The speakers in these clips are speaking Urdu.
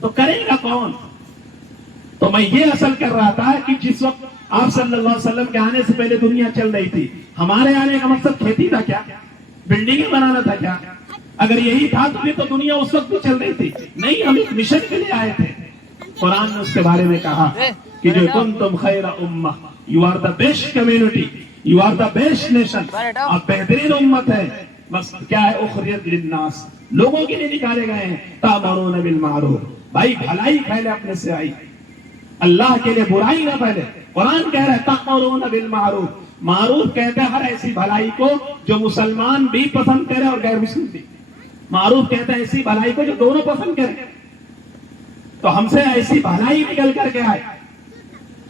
تو کرے گا کون؟ تو میں یہ اصل کر رہا تھا کہ جس وقت آپ صلی اللہ علیہ وسلم کے آنے سے پہلے دنیا چل رہی تھی، ہمارے آنے کا مقصد کھیتی تھا کیا؟ بلڈنگیں بنانا تھا کیا؟ اگر یہی تھا تو پھر تو دنیا اس وقت بھی چل رہی تھی. نہیں، ہم ایک مشن کے لیے آئے تھے. قرآن نے اس کے بارے میں کہا کہ جو کنتم خیر امہ، you are the best community, you are the best nation, آپ بہترین امت ہے. بس کیا ہے؟ اخرجت للناس، لوگوں کے لیے نکالے گئے ہیں. تأمرون بالمعروف، بھائی بھلائی پہلے اپنے سے آئی، اللہ کے لیے برائی نہ پہلے. قرآن کہہ رہا ہے تأمرون بالمعروف، معروف کہتے ہیں ہر ایسی بھلائی کو جو مسلمان بھی پسند کرے اور غیر مسلم بھی. معروف کہتے ہیں ایسی بھلائی کو جو دونوں پسند کریں. تو ہم سے ایسی بھلائی نکل کر کے آئے،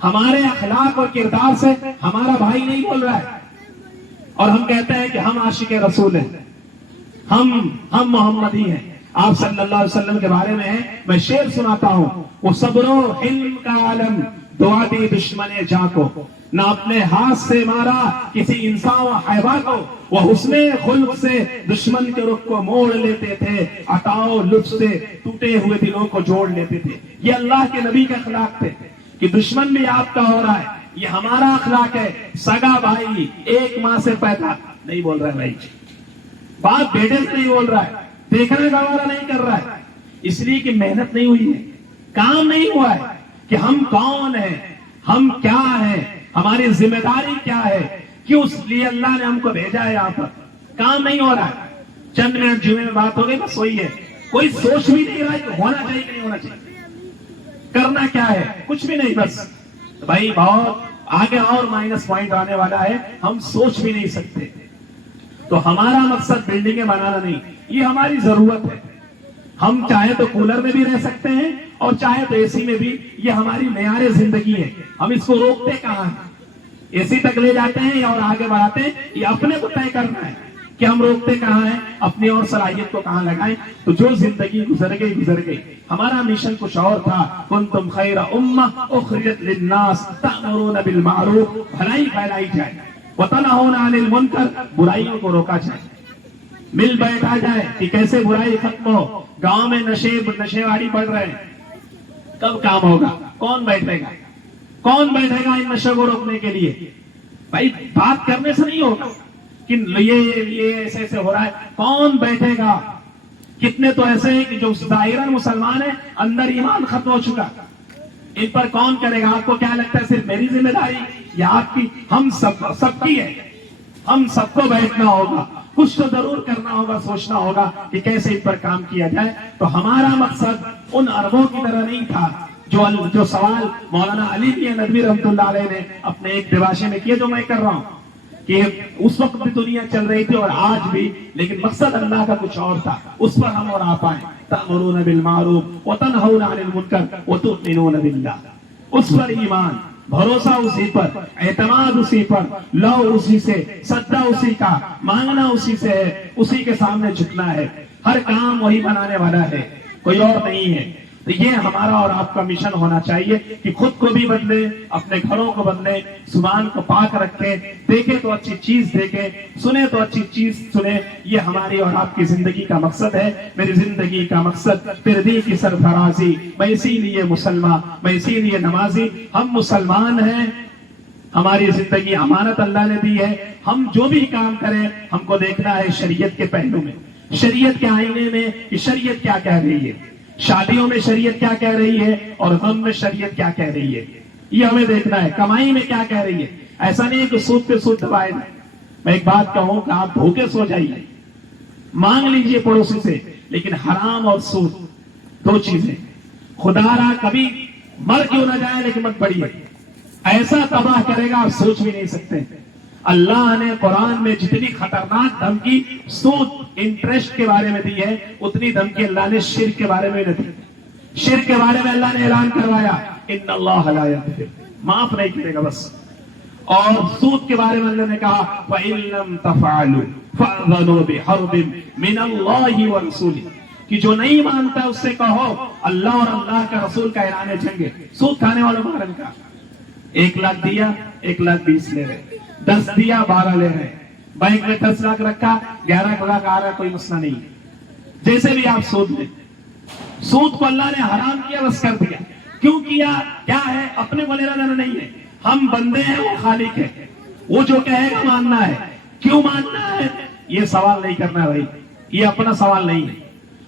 ہمارے اخلاق اور کردار سے ہمارا بھائی نہیں بول رہا ہے، اور ہم کہتے ہیں کہ ہم عاشق رسول ہیں، ہم محمدی ہیں. آپ صلی اللہ علیہ وسلم کے بارے میں میں شعر سناتا ہوں: وہ صبر و حلم کا عالم، دعا دی دشمن جاں کو، نہ اپنے ہاتھ سے مارا کسی انسان و حیوان کو. وہ حسن خلق سے دشمن کے رخ کو موڑ لیتے تھے، عطا و لطف سے ٹوٹے ہوئے دلوں کو جوڑ لیتے تھے. یہ اللہ کے نبی کے اخلاق تھے کہ دشمن بھی آپ کا ہو رہا ہے. یہ ہمارا اخلاق ہے. سگا بھائی ایک ماں سے پیدا نہیں بول رہا ہے بھائی، باپ بیٹے سے نہیں بول رہا ہے، دیکھنے کا وعدہ نہیں کر رہا ہے. اس لیے کہ محنت نہیں ہوئی ہے، کام نہیں ہوا ہے کہ ہم کون ہیں، ہم کیا ہیں، ہماری ذمہ داری کیا ہے، کہ اس لیے اللہ نے ہم کو بھیجا ہے یہاں پر. کام نہیں ہو رہا ہے. چند منٹ جمعے میں بات ہو گئی، بس وہی ہے. کوئی سوچ بھی نہیں رہا ہے کہ ہونا چاہیے کہ نہیں ہونا چاہیے، کرنا کیا ہے، کچھ بھی نہیں. بس بھائی بہت آگے اور مائنس پوائنٹ آنے والا ہے، ہم سوچ بھی نہیں سکتے. تو ہمارا مقصد بلڈنگیں بنانا نہیں، یہ ہماری ضرورت ہے. ہم چاہے تو کولر میں بھی رہ سکتے ہیں اور چاہے تو اے سی میں بھی. یہ ہماری معیار زندگی ہے. ہم اس کو روکتے کہاں ہیں؟ اے سی تک لے جاتے ہیں اور آگے بڑھاتے ہیں. یہ اپنے کو طے کرنا ہے کہ ہم روکتے کہاں ہیں، اپنی اور صلاحیت کو کہاں لگائیں. تو جو زندگی گزر گئی. ہمارا مشن کچھ اور تھا. کنتم خیر امہ اخرجت للناس تأمرون بالمعروف، بھلائی پھیلائی جائے، وتنہون عن المنکر، برائیوں کو روکا جائے. مل بیٹھا جائے کہ کیسے برائی ختم ہو. گاؤں میں نشے واڑی بڑھ رہے ہیں، کب کام ہوگا؟ کون بیٹھے گا ان نشے کو روکنے کے لیے؟ بھائی بات کرنے سے نہیں ہوگا کہ یہ ایسے ہو رہا ہے. کون بیٹھے گا؟ کتنے تو ایسے ہیں کہ جو ظاہراً مسلمان ہیں، اندر ایمان ختم ہو چکا. ان پر کون کرے گا؟ آپ کو کیا لگتا ہے صرف میری ذمہ داری یا آپ کی؟ ہم سب کی ہے. ہم سب کو بیٹھنا ہوگا، کچھ تو ضرور کرنا ہوگا، سوچنا ہوگا کہ کیسے ان پر کام کیا جائے. تو ہمارا مقصد ان عربوں کی طرح نہیں تھا جو سوال مولانا علی ندوی رحمۃ اللہ علیہ نے اپنے ایک دیواشے میں کیے، جو میں کر رہا ہوں، کہ اس وقت بھی دنیا چل رہی تھی اور آج بھی، لیکن مقصد اللہ کا کچھ اور تھا. اس پر ہم اور آپ آئیں. تأمرون بالمعروف وتنہون عن المنکر وتؤمنون باللہ. اس پر ایمان، بھروسہ اسی پر، اعتماد اسی پر، لو اسی سے، سجدہ اسی کا، مانگنا اسی سے ہے، اسی کے سامنے جھکنا ہے. ہر کام وہی بنانے والا ہے، کوئی اور نہیں ہے. تو یہ ہمارا اور آپ کا مشن ہونا چاہیے کہ خود کو بھی بدلے، اپنے گھروں کو بدلے، زبان کو پاک رکھے، دیکھے تو اچھی چیز دیکھے، سنے تو اچھی چیز سنے. یہ ہماری اور آپ کی زندگی کا مقصد ہے. میری زندگی کا مقصد تردی کی سرفرازی. میں اسی لیے مسلمان، میں اسی لیے نمازی. ہم مسلمان ہیں، ہماری زندگی امانت اللہ نے دی ہے. ہم جو بھی کام کریں ہم کو دیکھنا ہے شریعت کے پہلو میں، شریعت کے آئینے میں کہ شریعت کیا کہہ رہی ہے. شادیوں میں شریعت کیا کہہ رہی ہے اور غم میں شریعت کیا کہہ رہی ہے، یہ ہمیں دیکھنا ہے. کمائی میں کیا کہہ رہی ہے. ایسا نہیں ہے کہ سود پہ سود دبائے. میں ایک بات کہوں کہ آپ بھوکے سو جائیے، مانگ لیجئے پڑوسی سے، لیکن حرام اور سود دو چیزیں خدا را کبھی مر کیوں نہ جائے لیکن مت پڑیے. ایسا تباہ کرے گا آپ سوچ بھی نہیں سکتے. اللہ نے قرآن میں جتنی خطرناک دھمکی سود، انٹرسٹ کے بارے میں دی ہے، اتنی دھمکی اللہ نے شرک کے بارے میں نہ دی. شرک کے بارے میں اللہ نے اعلان کروایا ان اللہ لا یغفر، معاف نہیں کرے گا بس. اور سود کے بارے میں اللہ نے کہا وَإِن لَّمْ تَفْعَلُوا فَأْذَنُوا بِحَرْبٍ مِّنَ اللَّهِ وَرَسُولِهِ، کہ جو نہیں مانتا اس سے کہو اللہ اور اللہ کا رسول کا اعلان جنگ ہے. سود کھانے والوں کو کا 1 لاکھ دیا 1,20,000 لے رہے، 10 دیا 12 لے رہے، بینک میں 10 لاکھ رکھا 11 لاکھ آ رہا، کوئی مسئلہ نہیں. جیسے بھی آپ سود لیں، سود کو اللہ نے حرام کیا، بس کر دیا. کیوں کیا؟ کیا ہے؟ اپنے کو لینا دینا نہیں ہے، ہم بندے ہیں، وہ خالق ہے، وہ جو کہے گا ماننا ہے. کیوں ماننا ہے یہ سوال نہیں کرنا ہے بھائی، یہ اپنا سوال نہیں ہے.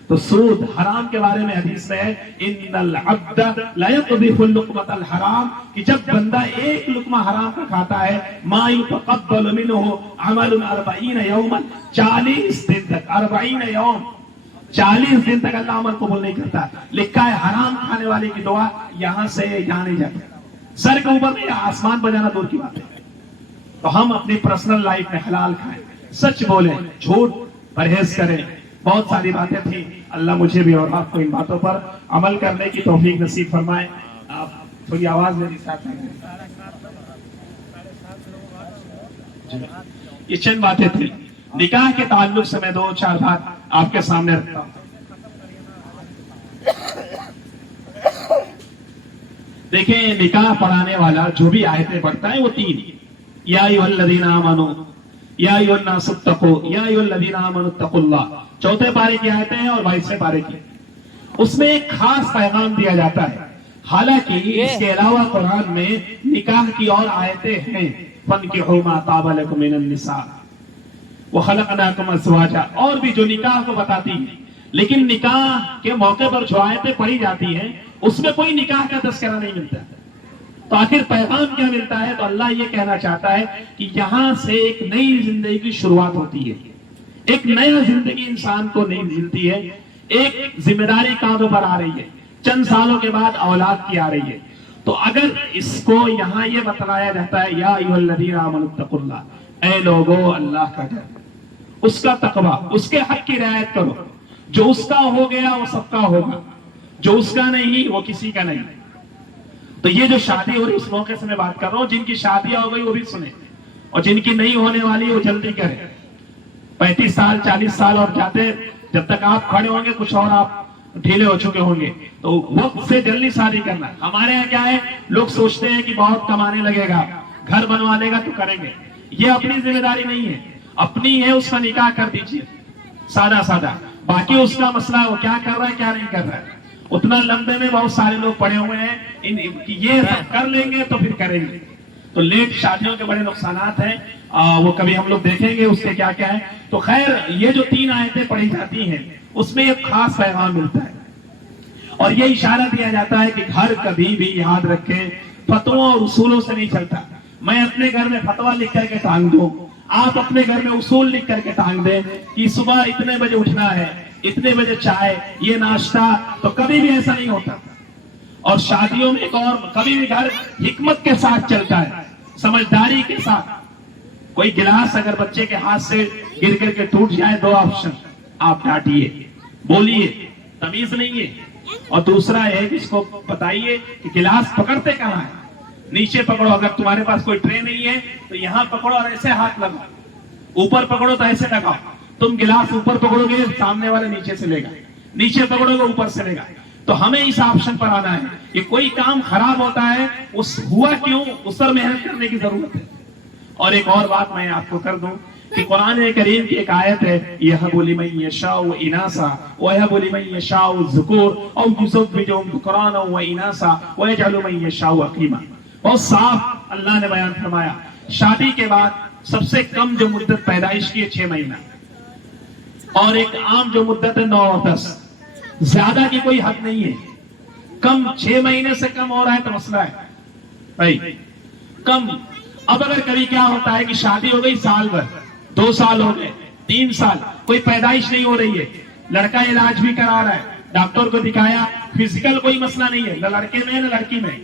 تو سود حرام کے بارے میں حدیث میں ہے ان العبد لا يقذف اللقمة الحرام، کہ جب بندہ ایک لقمہ حرام کا کھاتا ہے ما يتقبل منه عمل 40 یوما، 40 دن تک، 40 یوم، 40 دن تک اللہ عمل قبول نہیں کرتا. لکھا ہے حرام کھانے والے کی دعا یہاں سے یہاں نہیں جاتی، سر کے اوپر نہیں، آسمان پر جانا دور کی بات ہے. تو ہم اپنی پرسنل لائف میں حلال کھائیں، سچ بولیں، جھوٹ پرہیز کریں. بہت ساری باتیں تھیں، اللہ مجھے بھی اور آپ کو ان باتوں پر عمل کرنے کی توفیق نصیب فرمائے. آپ تھوڑی آواز میری ساتھ میں. یہ چند باتیں تھیں نکاح کے تعلق سے، میں 2-4 بات آپ کے سامنے رکھتا ہوں. دیکھیں نکاح پڑھانے والا جو بھی آیتیں پڑھتا ہے وہ 3، یا ایھا الذین آمنوا، یا ایھا الناس اتقوا، یا ایھا الذین آمنوا اتقوا اللہ. 4 پارے کی آیتیں ہیں اور 22 پارے کی. اس میں ایک خاص پیغام دیا جاتا ہے. حالانکہ اس کے علاوہ قرآن میں نکاح کی اور آیتیں ہیں، فَانكِحُوا مَا طَابَ لَكُم مِّنَ النِّسَاءِ وَخَلَقْنَاكُمْ أَزْوَاجًا، اور بھی جو نکاح کو بتاتی ہیں. لیکن نکاح کے موقع پر جو آیتیں پڑھی جاتی ہیں اس میں کوئی نکاح کا تذکرہ نہیں ملتا. تو آخر پیغام کیا ملتا ہے؟ تو اللہ یہ کہنا چاہتا ہے کہ یہاں سے ایک نئی زندگی کی شروعات ہوتی ہے، ایک نیا زندگی انسان کو نہیں ملتی ہے، ایک ذمہ داری کاندھوں پر آ رہی ہے، چند سالوں کے بعد اولاد کی آ رہی ہے. تو اگر اس کو یہاں یہ بتلایا جاتا ہے یا ایھا الذین آمنوا اتقوا اللہ، اے لوگو اللہ کا ڈر، اس کا تقوی، اس کے حق کی رعایت کرو. جو اس کا ہو گیا وہ سب کا ہوگا، جو اس کا نہیں وہ کسی کا نہیں. تو یہ جو شادی ہو رہی اس موقع سے میں بات کر رہا ہوں، جن کی شادیاں ہو گئی وہ بھی سنیں، اور جن کی نہیں ہونے والی وہ جلدی کریں. 35 سال 40 سال اور جاتے، جب تک آپ کھڑے ہوں گے کچھ اور آپ ڈھیلے ہو چکے ہوں گے. تو وقت سے جلدی شادی کرنا. ہمارے یہاں کیا ہے، لوگ سوچتے ہیں کہ بہت کمانے لگے گا، گھر بنوا لے گا تو کریں گے. یہ اپنی ذمہ داری نہیں ہے، اپنی ہے، اس کا نکاح کر دیجیے سادہ سادہ. باقی اس کا مسئلہ ہے وہ کیا کر رہا ہے کیا نہیں کر رہا ہے. اتنا لمبے میں بہت سارے لوگ پڑے ہوئے ہیں، یہ سب کر لیں گے تو پھر کریں گے. تو لیٹ شادیوں کے بڑے نقصانات ہیں، وہ کبھی ہم لوگ دیکھیں گے اس کے کیا کیا ہے. تو خیر یہ جو 3 آیتیں پڑھی جاتی ہیں اس میں ایک خاص پیغام ملتا ہے، اور یہ اشارہ دیا جاتا ہے کہ گھر کبھی بھی یاد رکھیں فتووں اور اصولوں سے نہیں چلتا. میں اپنے گھر میں فتوا لکھ کر کے ٹانگ دوں، آپ اپنے گھر میں اصول لکھ کر کے ٹانگ دیں کہ صبح اتنے بجے اٹھنا ہے، اتنے بجے چائے، یہ ناشتہ، تو کبھی بھی ایسا نہیں ہوتا. اور شادیوں میں ایک اور، کبھی بھی گھر حکمت کے ساتھ چلتا ہے، سمجھداری کے ساتھ. کوئی گلاس اگر بچے کے ہاتھ سے گر کر کے ٹوٹ جائے، 2 آپشن، آپ ڈانٹیے، بولیے، تمیز نہیں ہے. اور دوسرا ہے کہ اس کو بتائیے کہ گلاس پکڑتے کہاں ہے، نیچے پکڑو. اگر تمہارے پاس کوئی ٹرے نہیں ہے تو یہاں پکڑو اور ایسے ہاتھ لگاؤ، اوپر پکڑو تو ایسے لگاؤ. تم گلاس اوپر پکڑو گے سامنے والے نیچے سے لے گا، نیچے پکڑو گے اوپر سے لے گا. تو ہمیں اس آپشن پر آنا ہے کہ کوئی کام خراب ہوتا ہے اس ہوا کیوں، اس پر محنت کرنے کی ضرورت ہے. اور ایک اور بات میں آپ کو کر دوں کہ قرآن کریم کی ایک آیت ہے، یَهَبُ لِمَن یَشَاءُ إِنَاثًا وَيَهَبُ لِمَن یَشَاءُ الذُّکُورَ أَوْ يُزَوِّجُهُمْ ذُکْرَانًا وَإِنَاثًا وَيَجْعَلُ مَن یَشَاءُ عَقِیمًا. بہت صاف اللہ نے بیان فرمایا. شادی کے بعد سب سے کم جو مدت پیدائش کی ہے 6 مہینہ، اور ایک عام جو مدت ہے 9 اور 10. زیادہ کی کوئی حد نہیں ہے. کم 6 مہینے سے کم ہو رہا ہے تو مسئلہ ہے بھائی، کم. اب اگر کبھی کیا ہوتا ہے کہ شادی ہو گئی سال بھر، 2 سال ہو گئے، 3 سال، کوئی پیدائش نہیں ہو رہی ہے، لڑکا علاج بھی کرا رہا ہے، ڈاکٹر کو دکھایا، فزیکل کوئی مسئلہ نہیں ہے، نہ لڑکے میں نہ لڑکی میں،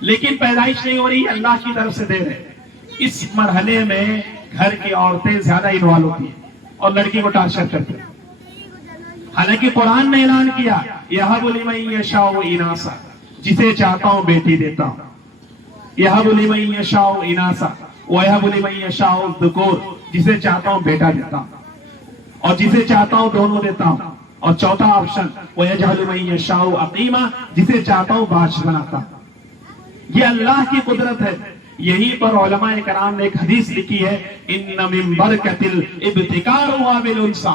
لیکن پیدائش نہیں ہو رہی ہے، اللہ کی طرف سے دے رہے. اس مرحلے میں گھر کی عورتیں زیادہ انوالو ہوتی ہیں اور لڑکی کو ٹارچر کرتے ہیں. حالانکہ قرآن نے اعلان کیا، یَهَبُ لِمَن یَشَاءُ إِنَاثًا، جسے چاہتا ہوں بیٹی دیتا ہوں. یَهَبُ لِمَن یَشَاءُ إِنَاثًا وَيَهَبُ لِمَن یَشَاءُ الذُّکُورَ، جسے چاہتا ہوں بیٹا دیتا ہوں اور جسے چاہتا ہوں دونوں دیتا ہوں. اور چوتھا آپشن وَيَجْعَلُ مَن یَشَاءُ عَقِیمًا، جسے چاہتا ہوں باش بناتا ہوں. یہ اللہ کی قدرت ہے. یہی پر علماء کرام نے ایک حدیث لکھی ہے، ان من برکت الابتکار بالانثى،